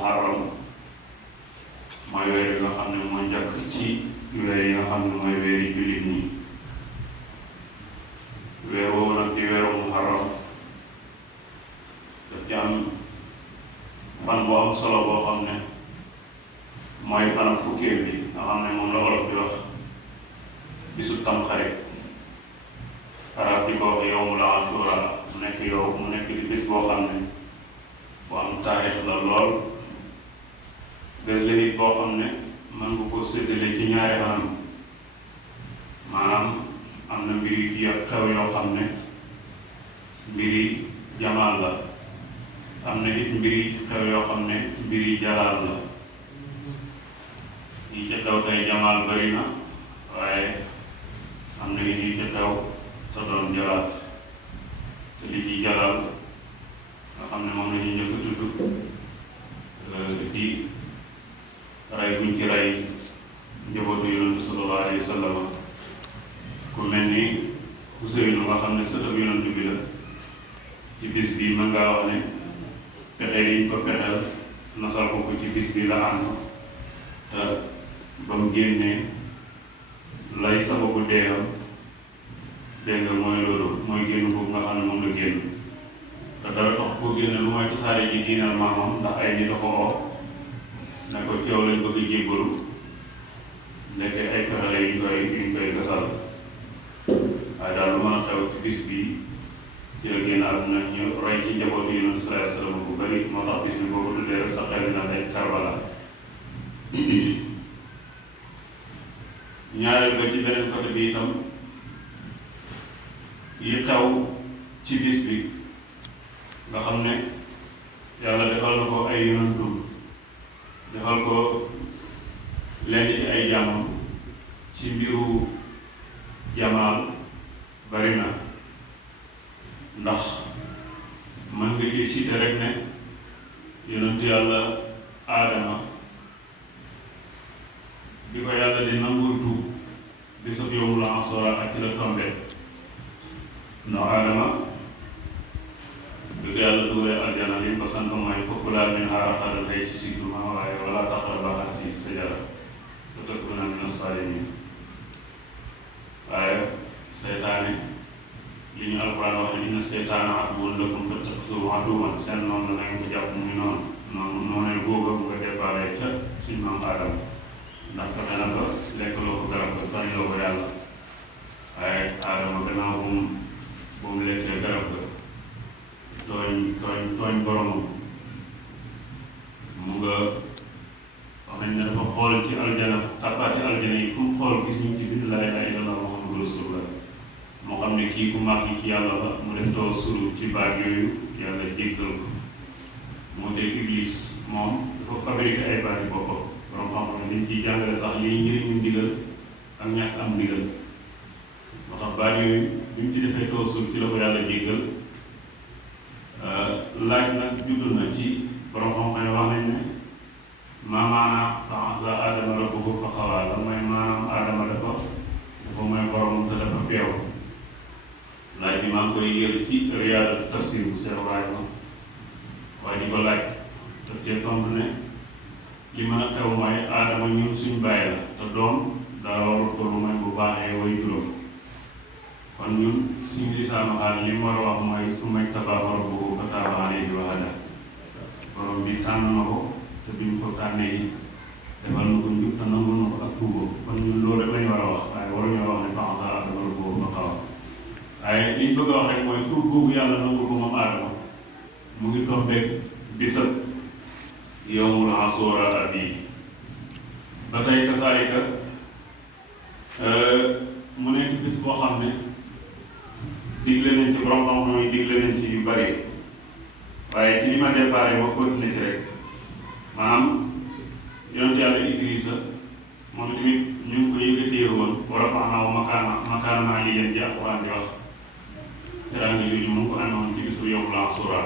muharram mooy weer yi nga xam ne mooy njëkk ci weer yi nga xam ne mooy weeri jullit ñi. weer woowu nag di weeru muharram daf ci am fan bu am solo boo xam ne mooy fan fukkeel bi nga xam ne moom la Wolof di wax bisu Tamxarit, arab di ko wax yawmul Ashura. mu nekk di bis boo xam ne bu am taarix la lool. bés la it boo xam ne mën nga ko séddale ci ñaari anam, maanaam am na mbir yu ci xew yoo xam ne mbiri jamaal la, am na it mbiri xew yoo xam ne mbiri jalaal la. yi ci xew tey jamaal bari na, waaye am na it yi ci xew te doon jalaal. te li ci jalaal nga xam ne moom la ñu njëkk a tudd di rey buñ ci rey njabootu yonent sallallahu alayhi wa sallam, ku mel ni Useynu nga xam ne sëtëb yonent bi la. ci bis bi mën ngaa wax ne pexe yi ñu ko pexeel nasal ko ci bis bi la am te ba mu génnee lay sababu deeyam dégg nga mooy loolu, mooy génn boobu nga xam ne moom la génn. te dara tax koo génne lu mooy tasaare ji diinal maamam, ndax ay nit a ko oo ne ko ceew lañ bëgg a jébbalu, ndeke ay pexe la yuñ koy gasal. waaye daal lu mën a xew ci bis bii ci la génn àdduna ñu roy ci njabootu Yonent sallallahu alayhi wa sallam bu bëri, moo tax bis bi boobu tuddee rek sa xel na day Karbala. ñaareel ba ci beneen côté bi itam yi xew ci bis bi nga xam ne yàlla defal na ko ay yonantu, defal ko lenn ci ay jaamam ci mbiru jamaal bari na. ndax mën nga ci cité rek ne yonentu yàlla Aadama bi ko yàlla di nangul tuub bisab yawmul Ashura ak ci la tombe. ndax Aadama bi ko yàlla dugalee aljana li ko sant mooy fakulaa minhaa ragadan haysu shi'tumaa waaye walaa taqrabaa haadihi shajara fatakuunaa mina zaalimiin. waaye seytaane li ñu alquran wax ne inna seytaana aduwwun lakum fattaxizuuhu aduwwan, seen noonu la ngeen ko jàpp muy nooneel googa bu ko déparé ca suñu maam Aadama, ndax fexe na ba lekk loo ko garab ga bañ loo ko yàlla. waaye Aadama gannaaw bu mu lekkee garab ga tooñ boromam, mu nga wax nañ ne dafa xool ci aljana, sàppaati aljana yi fu mu xool gis ñu ci bind laa ilaaha illallaah Muhammadu rasulullah. moo xam ne kii ku mag ci yàlla la, mu def tawassulu ci baat yooyu yàlla jéggal ko. moo dee Iblis moom dafa fabriqué ay baat yi boppam, borom xam-xam ne dañ ciy jàngale sax liy njëriñu ndigal ak ñàkk am ndigal. moo tax baat yooyu bi mu ci defee tawassul ci la ko yàlla jéggal. laaj nag judd na ci borom xam-xam yi wax nañ ne maa maanaam fa asaa Aadama rabbahu fa xawaa, la mooy maanaam Aadama dafa mooy borom te dafa beew. laaj bi maa ngi koy yër ci Riyaadu tafsir bu Seex Ibrahima, waaye di ko laaj daf cee tontu ne li mën a xew mooy Aadama ñun suñ bàyyi la, te doom dara warul ko lu may bu baaxee way juróom. kon ñun suñu lisaanu xaal li mu war a wax mooy summa jtabaahu rabbuhu fataaba alayhi wa hadaa. borom bi tànn na ko te biñ ko tànnee yi defal na ko njub te nangul na ko ak tuubam. kon ñun loolu rek lañu war a wax, waaye waruñoo wax ne fa asaa Aadama rabbahu fa xawaa. waaye liñ bëgg a wax rek mooy tuub boobu yàlla nangul ko moom Aadama mu ngi tombeeg bisab yawmul Ashura bii. ba tey kasaalika mu nekk bis boo xam ne digle nañ ci borom xam-xam yi digle nañ ci yu bari, waaye ci li ma déparé ma continué ci rek. maanaam yonent yàlla Idrissa moom tamit ñu ngi ko yëkkatee woon wa rafa'naahu makaanan aliyyan ji alquran di wax. teraanga jooju mu ngi ko amoon ci bisu yawmul Ashura.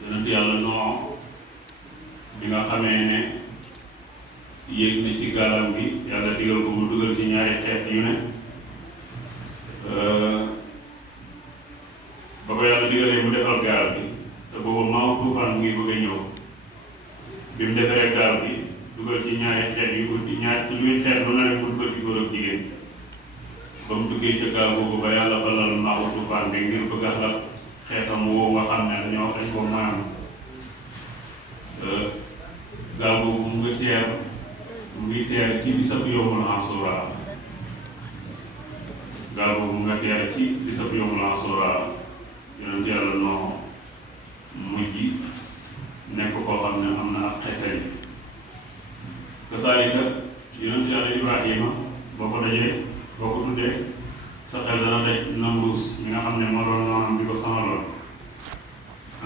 yonent yàlla Noo bi nga xamee ne yéeg na ci gaalam bi, yàlla digal ko mu dugal ci ñaari xeet yu ne. ba ko yàlla digalee mu defal gaal bi te boobu maaw tuufaan mu ngi bëgg a ñëw. bi mu defaree gaal gi dugal ci ñaari xeet yu ut luy xeet lu ne rek mu dugal ci góor ak jigéen ba mu duggee ca gaal boobu ba yàlla balal maawu tufaan bi ngir bëgg a xalal xeetam woo nga xam ne dañoo dañ ko maam gaal boobu mu ngi teer ci bisab yawmul Ashura gaal boobu mu nga teer ci bisab yawmul Ashura yonent yàlla noo mujj nekk koo xam ne am na ak xeetay kasaalika yonent yàlla Ibrahima boo ko tuddee sa xel dana daj Namruus mi nga xam ne moo doon noonam di ko sonaloon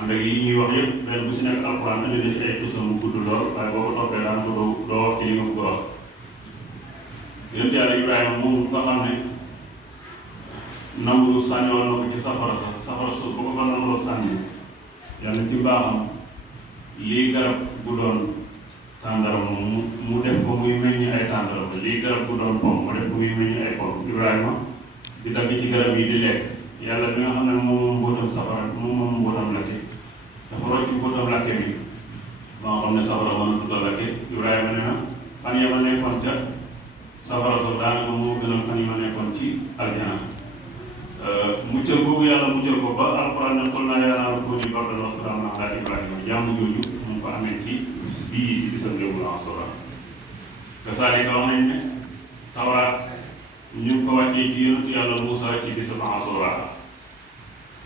ànd ak yi ñuy wax yëpp benn bu si nekk alxuraan andi na ci ay qissa mu gudd lool waaye boo ko toppee daan ko doo wax ci li nga bëgg a wax yonent yàlla Ibrahima moom nga xam ne Namruus sànni woon na ko ci safara su bu ko Namruus sànni yàlla ci baaxam lii garab bu doon tàndarama mu def ko muy meññi ay tàndarama lii garab bu doon pom mu def ko muy meññi ay pom Ibrahima di dagg ci garab yi di lekk yàlla bi nga xam ne moom mbóotam safara moom mbóotam lakke dafa rocc mbóotam lakke bi ba nga xam ne safara mën a tudd lakke Ibrahima ne na fan ya ma nekkoon ca safara so daanaka moo gënal fan yi ma nekkoon ci aljana muccal boobu yàlla muccal ko ba alxuraan ne xol naa yaa naaru kuuni bardan wa salaaman alaa Ibrahima jàmm jooju mu ngi ko amee ci bis bii di bisam yawmul Ashura kasaalika wax nañ ne Tawraat ñu ngi ko wàccee ci yonent yàlla Muusa ci bisam Ashura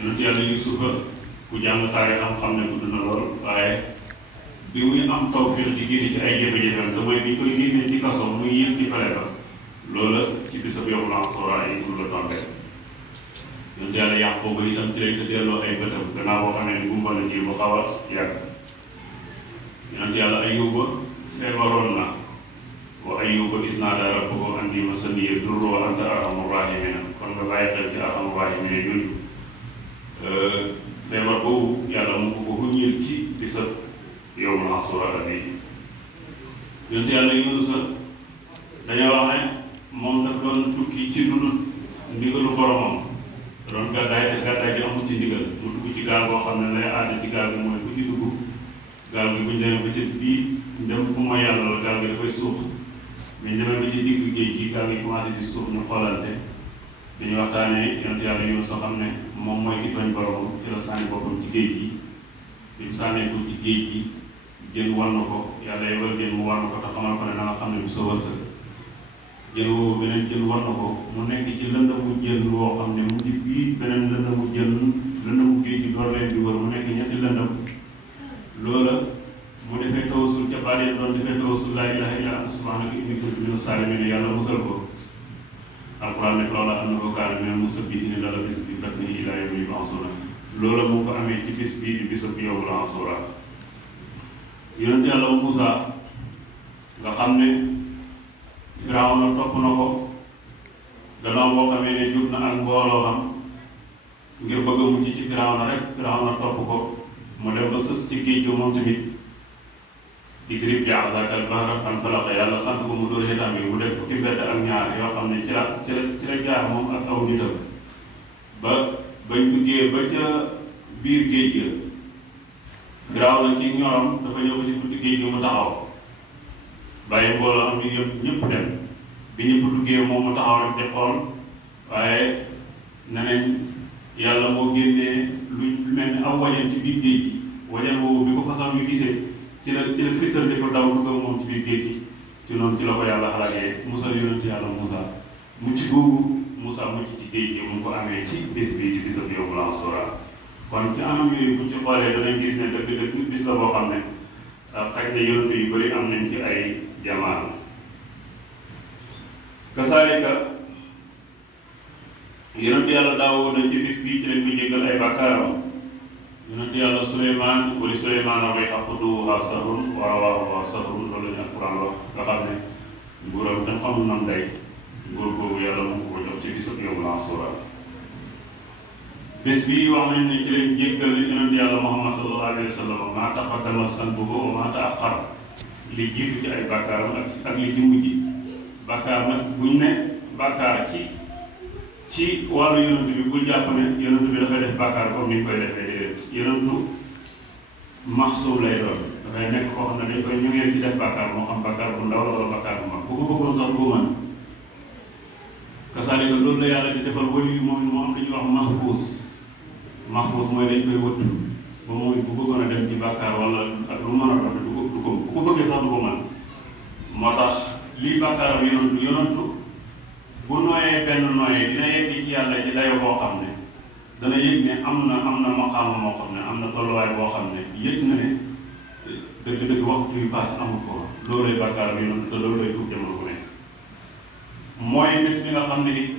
yonent yàlla Yusufa ku jàng taarixam xam ne gudd na lool waaye bi muy am tawfiq di génne ci ay jafe-jafe te mooy bi ñu koy génnee ci kaso muy yëg ci pale ba loola ci bisam yawmul Ashura yi pour la tombé yonent yàlla Yaquuba itam ci lañ ko delloo ay bëtam gannaaw boo xam ne gumba na ci bu xaw a yàgg yonent yàlla Ayyuba feebaroon na wa Ayyuba iz naadaa rabbahu annii massaniya durru wa anta arhamur raahimiin kon nga bàyyi xel ci arhamur raahimiin yooyu feebar boobu yàlla mu ko huññil ci bisab yawmul Ashura bi yonent yàlla Yuunusa dañoo wax ne moom daf doon tukki ci lu dul ndigalu boromam doon gàddaay te gàddaay gi amul ci ndigal mu dugg ci gaal boo xam ne lay aada ci gaal bi mooy ku ci dugg gaal gi buñ demee ba ci bii dem fu mooy yàlla la gaal gi dafay suux mais demee ba ci digg géej gi gaal gi commencé di suux ñu xoolante dañuy waxtaanee yonent yàlla yoon soo xam ne moom mooy ki tooñ boromam ci la sànni boppam ci géej gi bi mu sànnee ko ci géej gi jën war na ko yàlla yebal jën mu war na ko te xamal ko ne da nga xam ne bu sa wërsëg jën woowu beneen jën war na ko mu nekk ci lëndamu jën woo xam ne mu ngi bii beneen lëndamu géej gi door leen di wër mu nekk ñetti lëndam loola mu defee tawassul ca baal doon defee tawassul laa ilaaha illa anta subhaanaka innii kuntu mina saalimiin yàlla musal ko alxuraan ne loola am na ko kaana minal musabbihiina la labisa fii batnihi ilaa yawmi yub'asuuna loola mu ko amee ci bis bii di bisab yawmul Ashura yonent yàlla Muusaa nga xam ne Firawna topp na ko gannaaw boo xamee ne jub na ak mbooloo xam ngir bëgg a mucc ci Firawna rek Firawna topp ko mu dem ba sës ci géej gi moom tamit idrib bi asaaka al-bahra fanfalaqa yàlla sant ko mu dóor xetam yi mu def fukki mbedd ak ñaar yoo xam ne ci la jaar moom ak aw nitam ba bañ duggee ba ca biir géej gi Firawna ci ñoram dafa ñëw ba ci buntu géej gi mu taxaw bàyyi mbooloo am ni ñëpp dem bi ñëpp duggee moom mu taxaw rek di xool waaye neneen yàlla moo génnee lu mel ni aw wajan ci biir géej gi wajan boobu bi ko façon yu gisee ci la fittal di ko daw dugg moom ci biir géej gi ci noonu ci la ko yàlla xalaatee musal yonent yàlla Muusa mucc googu Muusa mucc ci géej gi mu ko amee ci bis bi di bisab yawmul Ashura kon ci anam yooyu bu ci xoolee danañ gis ne dëgg bis la boo xam ne xaj na yonent yu bëri am nañ ci ay jamaal kasaalika yonent yàlla Daawuda ci bis bii ci lañ ko jéggal ay bàkkaaram yonent yàlla Suleymaan wala Suleymaan way xaquduha sahrun wa rawaahuha sahrun loolu lañu Alxuraan wax nga xam ne nguuram dañ xamul nam day nguur boobu yàlla mu ko jox ci bisab yawmul Ashura bés bii wax nañ ne ci lañ jéggal yonent yàlla Muhammad sallallahu alayhi wa sallam maa taqaddama zanbuhu wa maa ta'axxara li jiitu ci ay bàkkaaram ak li ci mujj bàkkaar nag buñ ne bàkkaar ci wàllu yonent bi bul jàpp ne yonent bi dafay def bàkkaar comme ni ñu koy defee déedéet yonentu maxsuum lay doon dafay nekk koo xam ne dañ koy ñu ngeen ci def bàkkaar moo xam bàkkaar bu ndaw la wala bàkkaar bu mag bu ko bëggoon sax du ko mën kasaalika loolu la yàlla di defal wali yu moom moo am lu ñuy wax mahfuus mooy dañ koy wëttu ba moom it bu bëggoon a dem ci bàkkaar wala ak lu mën a doon du ko bu ko bëggee sax du ko mën moo tax lii bàkkaaram yonantu bu nooyee benn nooyee dina yegg ci yàlla ci dayo boo xam ne dana yëg ne am na maqaama moo xam ne am na tolluwaay boo xam ne yëg na ne dëgg-dëgg waxtu yu paase amul ko loolu lay bàkkaaram yonantu te loolu lay tuub jamono bu nekk mooy bis bi nga xam ne it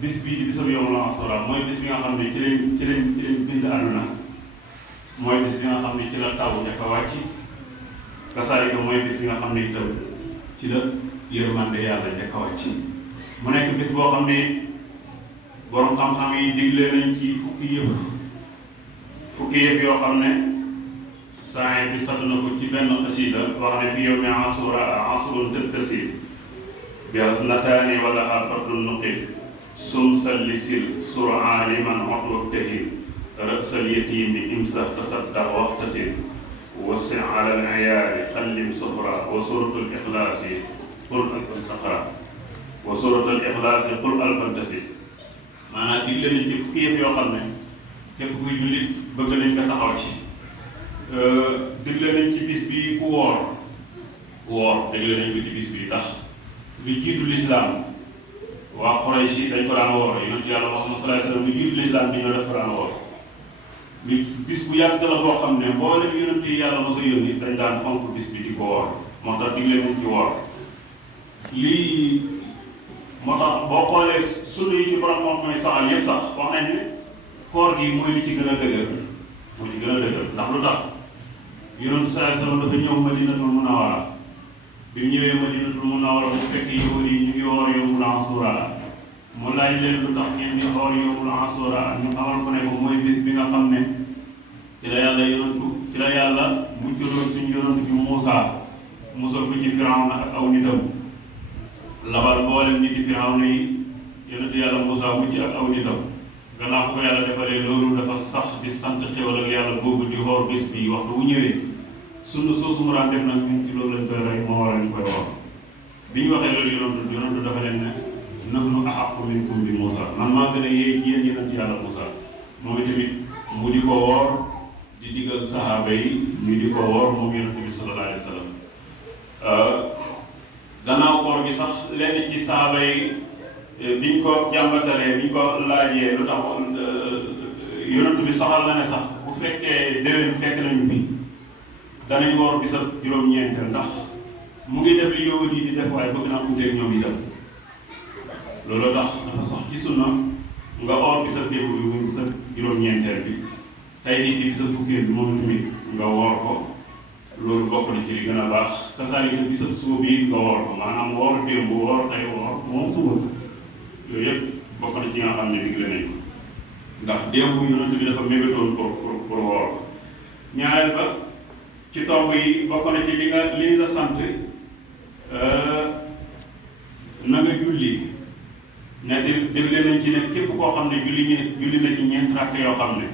bis bii di bisam yawmul ashura mooy bis bi nga xam ne ci lañ bind àdduna mooy bis bi nga xam ne ci la taw njëkk a wàcc kasaalika mooy bis bi nga xam ne itam ci la yërmande yàlla njëkk a wàcc mu nekk bis boo xam ne borom xam-xam yi digle nañ ci fukki yëf yoo xam ne saa bi sadd na ko ci benn xasida wax ne fi yawmi ashura asrun tëttasir bi hasnataani wala afatun nuqil sumsallisil sur'aani man otwa tahir ra'sal yatiimi imsah tasaddaq waxtasir wasi ala al-iyaali xallim sufra wa suratul ixlaasi qul alfan taqra wa suratul ixlaasi qul alfan tasir maanaam digle nañ ci fukki yëf yoo xam ne képp kuy jullit bëgg nañ nga taxaw ci digle nañ ci bis bi ku woor digle nañ ko ci bis bi tax lu jiitu lislaam waa Quraysh yi dañ ko daan woor yonent yàlla Muhammad sallallahu alayhi wasallam lu jiitu lislaam bi ñoo def ko daan woor lu bis bu yàgg la boo xam ne mboolem yonent yi yàlla mos a yónni dañ daan fonk bis bi di ko woor moo tax digle nañ ci woor lii moo tax boo xoolee sunu yi ci borom moom mooy saxal yëpp sax wax nañ ne koor gi mooy li ci gën a dëgër ndax lu tax yonent sallallahu alayhi wasallam dafa ñëw Madinatul Munawwara bi mu ñëwee Madinatul Munawwara mu fekk yahud yi ñu ngi woor yawmul Ashura mu laaj leen lu tax ngeen di woor yawmul Ashura ñu xamal ko ne ko mooy bis bi nga xam ne ci la yàlla muccaloon suñu yonantu bi Muusaa musal ko ci Firawna ak aw nitam labal boolem nit yi Firawna yi yonantu yàlla Muusaa mucc ak aw nitam gannaaw ko yàlla defalee loolu dafa sax di sant xéwal ak yàlla boobu di woor bis bi waxtu bu ñëwee sunu soosu mu daan def nag ñun ci loolu lañ koy roy moo waral ñu koy woor bi ñu waxee loolu yonantu dafa leen ne nahnu ahaqqu minkum bi Muusaa man maa gën a yee ci yéen yonent yàlla Muusaa moom itamit mu di ko woor di digal sahaaba yi ñu di ko woor moom yonent bi sallallahu alayhi wa sallam gannaaw koor gi sax lenn ci sahaaba yi biñ ko jàmbatalee biñ ko laajee lu tax yonent bi saxal na ne sax bu fekkee déwén fekk nañu fi danañ woor bi sa juróom-ñeenteel ndax mu ngi def li yowat yi di def waaye bëgg naa uteeg ñoom itam loolu tax dafa sax ci sunna nga woor bi sa démb bi muy sa juróom-ñeenteel bi tey nit bi sa fukkeel bi moom tamit nga woor ko loolu bokk na ci li gën a baax kasaalika bi sa suba bi nga woor ko maanaam woor démb woor tey woor moom suba yooyu yëpp bokk na ci nga xam ne digle nañ ko ndax démb yonent bi dafa mébétoon pour woor ko ñaareel ba ci tomb yi bokk na ci li nga sant na nga julli ñetti dégle nañ ci ne képp koo xam ne julli na ci ñeent rakk yoo xam ne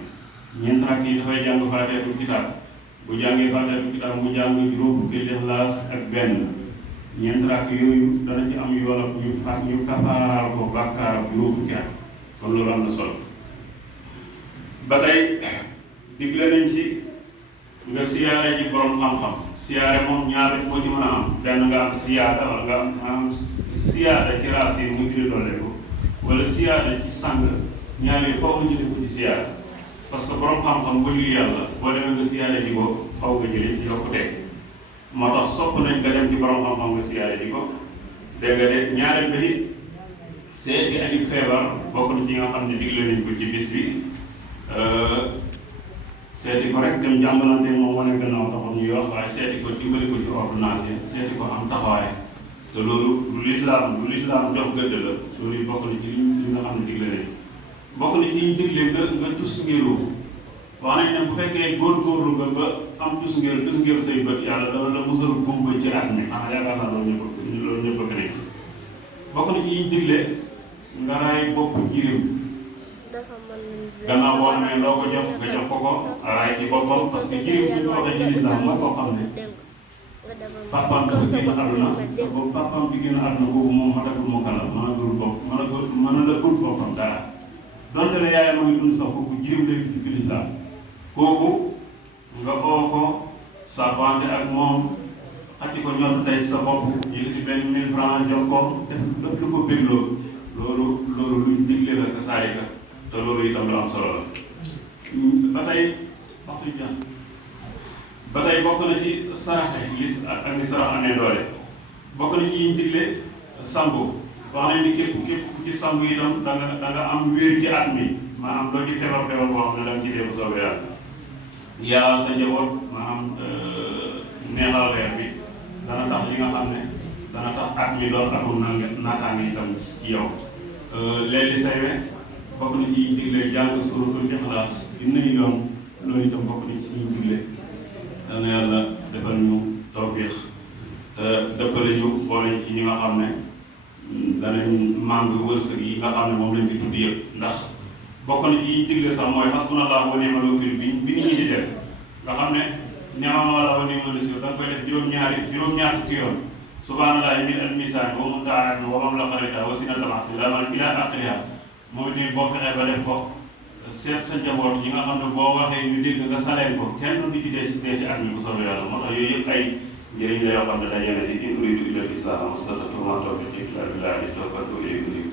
ñeent rakk yi dafay jàng Faatihatul Kitaab bu jàngee Faatihatul Kitaab mu jàng juróom fukki Ixlaas ak benn ñeent rakk yooyu dana ci am yoolab ñu kafaaraal ko bàkkaar juróom fukki at kon loolu am na solo ba tey digle nañ ci nga siyaare ji borom xam-xam siyaare moom ñaar rek moo ci mën a am benn nga am siyaada wala nga am siyaada ci raas yi muy firi doole ko wala siyaada ci sàng ñaar yi faw nga jëlee ko ci siyaada parce que borom xam-xam bu lii yàlla boo demee nga siyaare ji ko faw nga jëlee ci yokkute moo tax sopp nañ nga dem ci borom xam-xam nga siyaare ji ko dégg nga de ñaareel ba it seeti aji feebar bokk na ci nga xam ne digle nañ ko ci bis bi seeti ko rek dem jàmbalante moom wane gannaaw taxul ñuy wax waaye seeti ko dimbali ko ci ordonnance seeti ko am taxawaay te loolu lu lislaam jox gëdd la loolu yi bokk na ci li nga xam ne digle nañ bokk na ci digle nga tus ngéru wax nañ ne bu fekkee góorgóorlu nga ba am tus ngéru say bët yàlla dana la musal gumba ci at mi xanaa yaakaar naa loolu ñëpp bëgg nañ bokk na ci digle nga raay bopp jirim gannaaw boo xamee loo ko jox nga jox ko raay ci boppam parce que jirim bi ñu waxee ci lislaam mooy koo xam ne papaam dafa génn àdduna te boobu papaam bi génn àdduna boobu moom matagul mu kàlla mënagul bopp mënagul boppam dara donte ne yaayam a ngi dund sax kooku jirim lay dugg ci lislaam kooku nga oo ko saafante ak moom xacc ko ñor tey sa bopp yëkkati benn 1000 francs jox ko def lépp lu ko bégloo loolu luñ digle la ka saarika te loolu itam lu am solo la ba tey bokk na ci saraxe lis ak ni sarax amee doole bokk na ci yiñ digle sangu wax nañ ni képp ku ci sangu itam da nga am wér ci at mi maanaam doo ci feebar boo xam ne da nga ci dee bu soobee yàlla sa njaboot maanaam neexal weer bi dana tax li nga xam ne dana tax at mi doon akum naataange itam ci yow léegi say we bokk na ci digle jàng suuratul Ixlaas dinañu yoon loolu itam bokk na ci ñu digle dana yàlla defal ñu tawfiix te dëppale ñu boole ci ñi nga xam ne danañ màng wërsëg yi nga xam ne moom lañ di tudd yëpp ndax bokk na ci digle sax mooy hasbunallaahu wa ni'mal wakiil bi nit ñi di def nga xam ne ni'mal wa ni'mal wakiil da nga koy def juróom-ñaar fukki yoon subhaanallaahi mil'al miisaan wa muntahaa wa mamla'a ridaa wa zinata al-'arshi ilaa aaxirihaa moom it boo fexee ba def ko seet sa njaboot yi nga xam ne boo waxee ñu dégg nga saleen ko kenn du ci dee ci at mi bu soobee yàlla moo tax yooyu yëpp ay njëriñ la yoo xam ne daje na ci in uriidu illa al-islaaha mastata'tu wa maa tawfiiqii illaa billaah tawakkaltu alayhi.